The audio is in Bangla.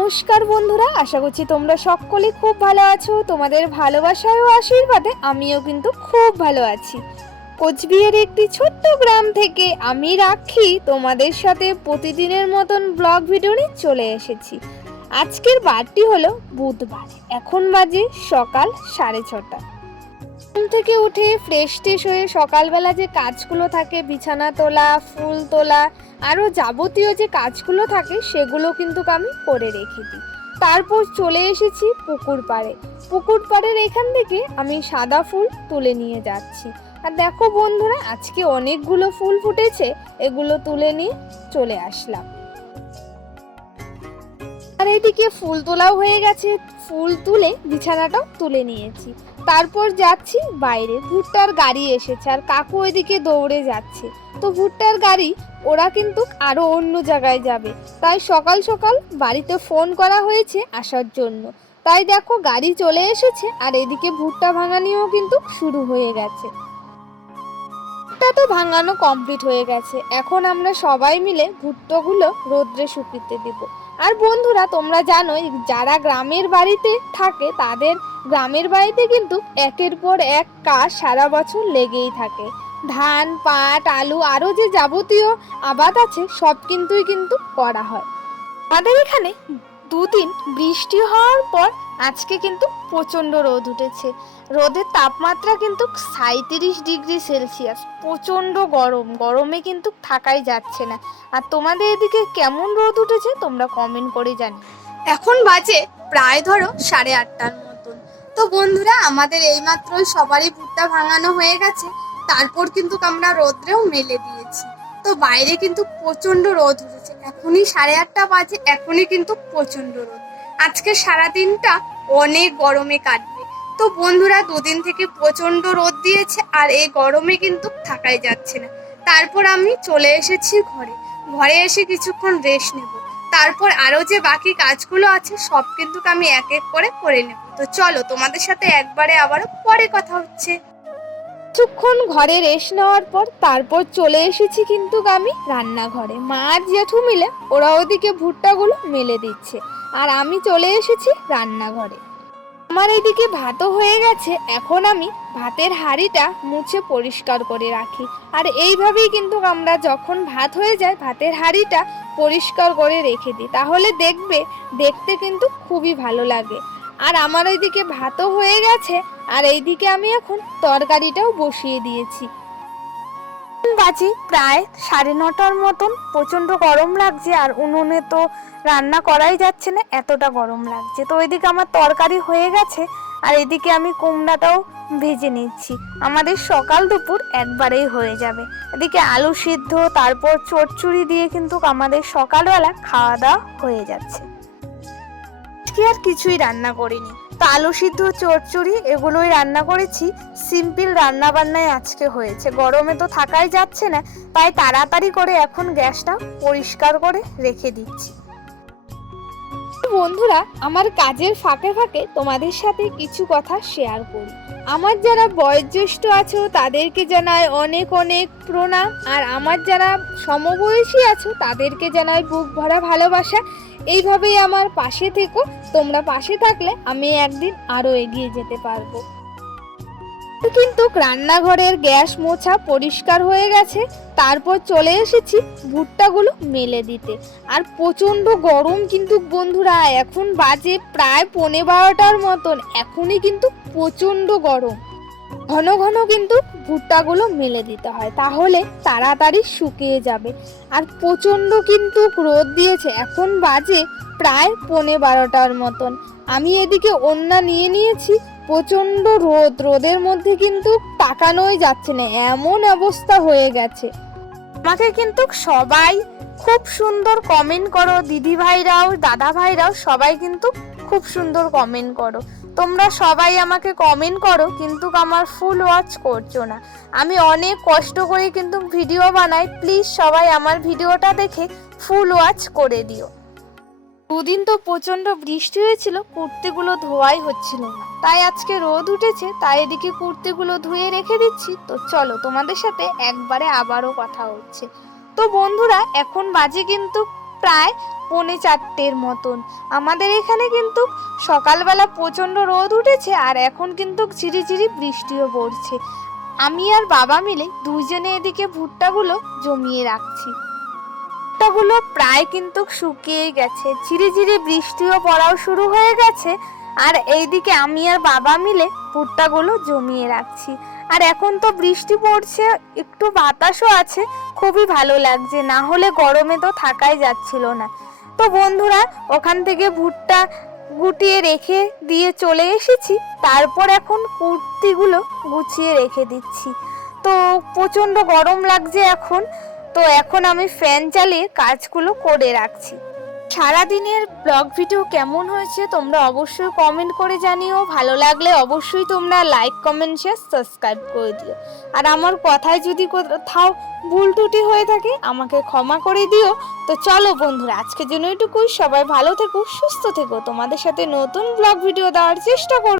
নমস্কার বন্ধুরা, আশা করছি তোমরা সকলে খুব ভালো আছো। তোমাদের ভালোবাসায় ও আশীর্বাদে আমিও কিন্তু খুব ভালো আছি। কোচবিহারের একটি ছোট্ট গ্রাম থেকে আমি রাখি, তোমাদের সাথে প্রতিদিনের মতন ব্লগ ভিডিও নিয়ে চলে এসেছি। আজকের বারটি হলো বুধবার, এখন বাজে সকাল সাড়ে ছটা। ঘুম থেকে উঠে ফ্রেশ ট্রেশ হয়ে সকালবেলা যে কাজগুলো থাকে, বিছানা তোলা, ফুল তোলা আরও যাবতীয় যে কাজগুলো থাকে সেগুলো কিন্তু আমি করে রেখে দিই। তারপর চলে এসেছি পুকুর পাড়ে। পুকুর পাড়ের এখান থেকে আমি সাদা ফুল তুলে নিয়ে যাচ্ছি। আর দেখো বন্ধুরা, আজকে অনেকগুলো ফুল ফুটেছে, এগুলো তুলে নিয়ে চলে আসলাম। আর এদিকে ফুল তোলাও হয়ে গেছে। ফুল তুলে বিছানাটাও তুলে নিয়েছি। তারপর যাচ্ছি বাইরে। ভুট্টার গাড়ি এসেছে। আর কাকু ওইদিকে দৌড়ে যাচ্ছে। তো ভুট্টার গাড়ি ওরা কিন্তু আরও অন্য জায়গায় যাবে। তাই সকাল সকাল বাড়িতে ফোন করা হয়েছে আসার জন্য। তাই দেখো গাড়ি চলে এসেছে আর এদিকে ভুট্টা ভাঙানিও কিন্তু শুরু হয়ে গেছে। ভুট্টা তো ভাঙানো কমপ্লিট হয়ে গেছে। এখন আমরা সবাই মিলে ভুট্টাগুলো রোদ্রে শুকিতে দেব। আর বন্ধুরা, তোমরা জানোই, যারা গ্রামের বাড়িতে থাকে, তাদের গ্রামের বাড়িতে কিন্তু একের পর এক কাজ সারা বছর লেগেই থাকে। ধান, পাট, আলু, আরও যে যাবতীয় আবাদ আছে, সব কিন্তুই কিন্তু করা হয়। আমাদের এখানে দুদিন বৃষ্টি হওয়ার পর আজকে কিন্তু প্রচণ্ড রোদ উঠেছে। রোদের তাপমাত্রা কিন্তু সাঁত্রিশ ডিগ্রি সেলসিয়াস, প্রচণ্ড গরম। গরমে কিন্তু থাকাই যাচ্ছে না। আর তোমাদের এদিকে কেমন রোদ উঠেছে, তোমরা কমেন্ট করে জানি এখন বাজে প্রায় ধরো সাড়ে আটটার মতন। তো বন্ধুরা, আমাদের এইমাত্রই সবারই ভুট্টা ভাঙানো হয়ে গেছে। তারপর কিন্তু আমরা রোদ্রেও মেলে দিয়েছি। তো বাইরে কিন্তু প্রচণ্ড রোদ উঠেছে। এখনই সাড়ে আটটা বাজে, এখনই কিন্তু প্রচণ্ড রোদ। আজকে সারাদিনটা অনেক গরমে কাটবে। তো বন্ধুরা, দুদিন থেকে প্রচণ্ড রোদ দিয়েছে আর এই গরমে কিন্তু থাকাই যাচ্ছে না। তারপর আমি চলে এসেছি ঘরে। ঘরে এসে কিছুক্ষণ রেস্ট নেব। তারপর আরও যে বাকি কাজগুলো আছে, সব কিন্তু আমি এক এক করে করে নেব। তো চলো, তোমাদের সাথে একবারে আবারও পরে কথা হচ্ছে। কিছুক্ষণ ঘরে রেস্ট নেওয়ার পর তারপর চলে এসেছি কিন্তু আমি রান্নাঘরে। মা আর জেঠু মিলে ওরা ওদিকে ভুট্টাগুলো মেলে দিচ্ছে আর আমি চলে এসেছি রান্নাঘরে। আমার এদিকে ভাতও হয়ে গেছে, এখন আমি ভাতের হাঁড়িটা মুছে পরিষ্কার করে রাখি। আর এইভাবেই কিন্তু আমরা যখন ভাত হয়ে যায়, ভাতের হাঁড়িটা পরিষ্কার করে রেখে দিই। তাহলে দেখবে, দেখতে কিন্তু খুবই ভালো লাগে। আর আমার ওইদিকে ভাতও হয়ে গেছে আর এইদিকে আমি এখন তরকারিটাও বসিয়ে দিয়েছি। বাজে, প্রায় সাড়ে নটার মতন। প্রচণ্ড গরম লাগছে আর উনুনে তো রান্না করাই যাচ্ছে না, এতটা গরম লাগছে। তো ওইদিকে আমার তরকারি হয়ে গেছে, আর এদিকে আমি কুমড়াটাও ভেজে নিচ্ছি। আমাদের সকাল দুপুর একবারেই হয়ে যাবে। এদিকে আলু সিদ্ধ, তারপর চচ্চড়ি দিয়ে কিন্তু আমাদের সকালবেলা খাওয়া দাওয়া হয়ে যাচ্ছে। আজকে আর কিছুই রান্না করিনি। আলু সিদ্ধ চচ্চড়ি এগুলোই রান্না করেছি। সিম্পল রান্না বান্নাই আজকে হয়েছে। গরমে তো থাকাই যাচ্ছে না, তাই তাড়াতাড়ি করে এখন গ্যাসটা পরিষ্কার করে রেখে দিচ্ছি। বন্ধুরা, আমার কাজের ফাঁকে ফাঁকে তোমাদের সাথে কিছু কথা শেয়ার করি। আমার যারা বয়োজ্যেষ্ঠ আছো, তাদেরকে জানাই অনেক অনেক প্রণাম। আর আমার যারা সমবয়সী আছো, তাদেরকে জানাই বুক ভরা ভালোবাসা। এইভাবেই আমার পাশে থেকো। তোমরা পাশে থাকলে আমি একদিন আরও এগিয়ে যেতে পারব। কিন্তু রান্নাঘরের গ্যাস মোছা পরিষ্কার হয়ে গেছে। তারপর চলে এসেছি ভুট্টাগুলো মেলে দিতে। আর প্রচণ্ড গরম কিন্তু বন্ধুরা, এখন বাজে প্রায় পৌনে বারোটার মতন। এখনই কিন্তু প্রচণ্ড গরম। ঘন ঘন কিন্তু ভুট্টাগুলো মেলে দিতে হয়। তাহলে তাড়াতাড়ি শুকিয়ে যাবে। আর প্রচণ্ড কিন্তু রোদ দিয়েছে। এখন বাজে প্রায় পৌনে বারোটার মতন। আমি এদিকে ওন্না নিয়ে নিয়েছি। প্রচণ্ড রোদ। রোদের মধ্যে কিন্তু তাকানোই যাচ্ছে না। এমন অবস্থা হয়ে গেছে। আমাকে কিন্তু সবাই খুব সুন্দর কমেন্ট করো। দিদি ভাইরাও দাদা ভাইরাও সবাই কিন্তু খুব সুন্দর কমেন্ট করো। তোমরা সবাই আমাকে কমেন্ট করো, কিন্তু আমার ফুল ওয়াচ করছ না। আমি অনেক কষ্ট করে কিন্তু ভিডিও বানাই। প্লিজ সবাই আমার ভিডিওটা দেখে ফুল ওয়াচ করে দিও। দুদিন তো প্রচণ্ড বৃষ্টি হয়েছিল, কুর্তিগুলো ধোয়াই হচ্ছিল না। তাই আজকে রোদ উঠেছে, তাই এদিকে কুর্তিগুলো ধুয়ে রেখে দিচ্ছি। তো চলো, তোমাদের সাথে একবারে আবারও কথা হচ্ছে। তো বন্ধুরা, এখন বাজে কিন্তু প্রায় পৌনে চারটের মতন। আমাদের এখানে কিন্তু সকালবেলা প্রচণ্ড রোদ উঠেছে আর এখন কিন্তু ঝিরিঝিরি বৃষ্টিও পড়ছে। আমি আর বাবা মিলে দুইজনে এদিকে ভুট্টাগুলো জমিয়ে রাখছি। ভুট্টাগুলো প্রায় কিন্তু শুকিয়ে গেছে। ঝিরিঝিরি বৃষ্টিও পড়াও শুরু হয়ে গেছে আর এইদিকে আমি আর বাবা মিলে ভুট্টাগুলো জমিয়ে রাখছি। আর এখন তো বৃষ্টি পড়ছে, একটু বাতাসও আছে, খুবই ভালো লাগছে, না হলে গরমে তো থাকাই যাচ্ছিল না। তো বন্ধুরা, ওখান থেকে ভুট্টা গুটিয়ে রেখে দিয়ে চলে এসেছি, তারপর এখন কুর্তিগুলো গুছিয়ে রেখে দিচ্ছি। তো প্রচণ্ড গরম লাগছে এখন, তো এখন আমি ফ্যান চালিয়ে কাজগুলো করে রাখছি। সারাদিনের ব্লগ ভিডিও কেমন হয়েছে তোমরা অবশ্যই কমেন্ট করে জানিও। ভালো লাগলে অবশ্যই তোমরা লাইক কমেন্ট শেয়ার সাবস্ক্রাইব করে দিও। আর আমার কথায় যদি কোথাও ভুল টুটি হয়ে থাকে, আমাকে ক্ষমা করে দিও। তো চলো বন্ধুরা, আজকের জন্য এটুকুই। সবাই ভালো থেকো, সুস্থ থেকো। তোমাদের সাথে নতুন ব্লগ ভিডিও দেওয়ার চেষ্টা করব।